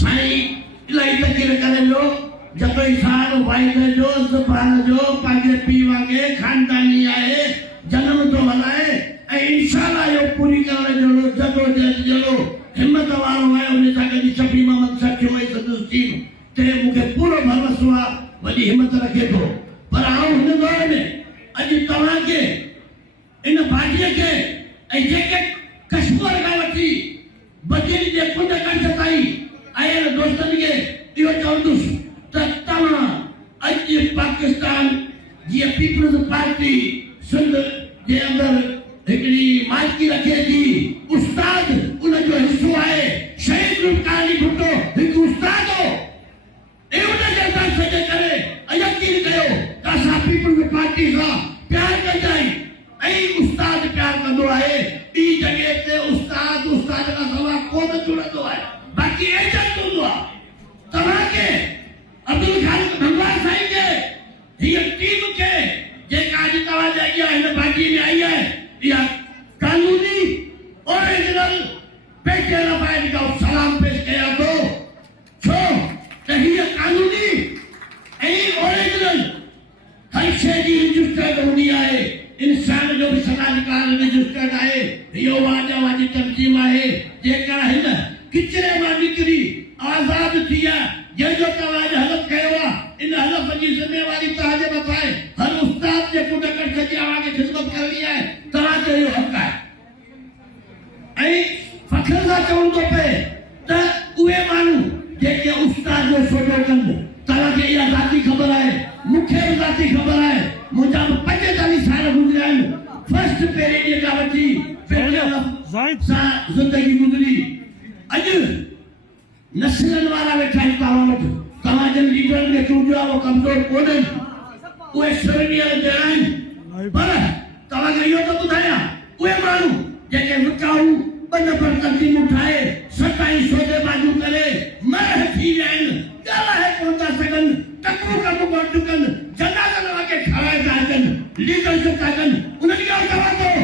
साईं इलाही तकलीफ़ करे जो जब इंसान वाइद जो ज़बान जो पंहिंजे पीउ वांगे खानदानी आहे जन्म तो हलाए ऐं इंशाअल्लाह यो पूरी करण जो जदोजहद जो हिम्मत वारो आहे उन सां गॾु शफी मोहम्मद साहब वई सदुस टीम ते मूंखे पूरो भरोसो आहे वॾी हिम्मत रखे थो पर आऊं हिन दौर में अॼु तव्हांखे इन भाॼीअ खे ऐं जेके कश्मीर खां वठी बजरी जे कुंड कंठ ताईं आयल दोस्तनि खे इहो चवंदुसि त तव्हां अॼु पाकिस्तान जीअं पीपल्स पार्टी सिंध जे अंदरि हिकिड़ी माइकी रखे थी उस्ताद उनजो हिस्सो आहे शहीद रुकानी भुट्टो हिकु उस्ताद हो ऐं उनजे सां सॾे करे यकीन कयो त असां पीपल्स पार्टी सां प्यार कंदा आहियूं ऐं उस्ताद प्यार कंदो आहे ॿी जॻह ते उस्ताद खां सवाइ कोन जुड़ंदो आहे बाक़ी एजेंट हूंदो आहे तव्हांखे अब्दुल खालिक भंगवार साईं खे हीअ टीम खे जेका अॼु तव्हांजे अॻियां हिन भाॼी में आई आहे इहा कानूनी ओरिजिनल पेशे रफ़ाइल खां सलाम पेश कयां थो छो त हीअ कानूनी ऐं ओरिजिनल हर शइ जी रजिस्टर्ड हूंदी आहे इंसान जो भी सलाहकार रजिस्टर्ड आहे इहो वाजी तंज़ीम आहे जेका हिन किचरे मां निकिरी आज़ाद थी आहे जंहिंजो तव्हांजो हलफ़ कयो आहे इन हलफ़ जी ज़िम्मेवारी तव्हांजे मथां आहे हर उस्ताद जे कुंड कंठ जी अव्हांखे ख़िदमत करणी आहे तव्हांजो इहो हक़ आहे ऐं फ़ख्र सां चवणो थो पए त उहे माण्हू जेके उस्ताद जो सोचो कनि तव्हांखे इहा ज़ाती ख़बर आहे मूंखे बि ज़ाती ख़बर आहे मुंहिंजा बि 45 साल गुज़रिया आहिनि फर्स्ट पहिरीं ॾींहं खां वठी सां ज़िंदगी गुज़री अॼु नस्लनि वारा वेठा आहिनि तव्हां वटि तव्हांजे लीडरनि खे चूंडियो आहे उहो कमज़ोर कोन्हनि उहे सुरड़ीअ जहिड़ा आहिनि पर तव्हांखे इहो थो ॿुधायां उहे माण्हू जेके विकाऊ ॿ नंबर तंज़ीमूं ठाहे 27 सौदेबाज़ियूं करे मरह थी विया आहिनि ॻाल्हाए कोन था सघनि टकरूं कमु कोन थियूं कनि जनाज़नि वांगे खड़ाए था अचनि लीडरशिप था कनि उन्हनि खे चवां थो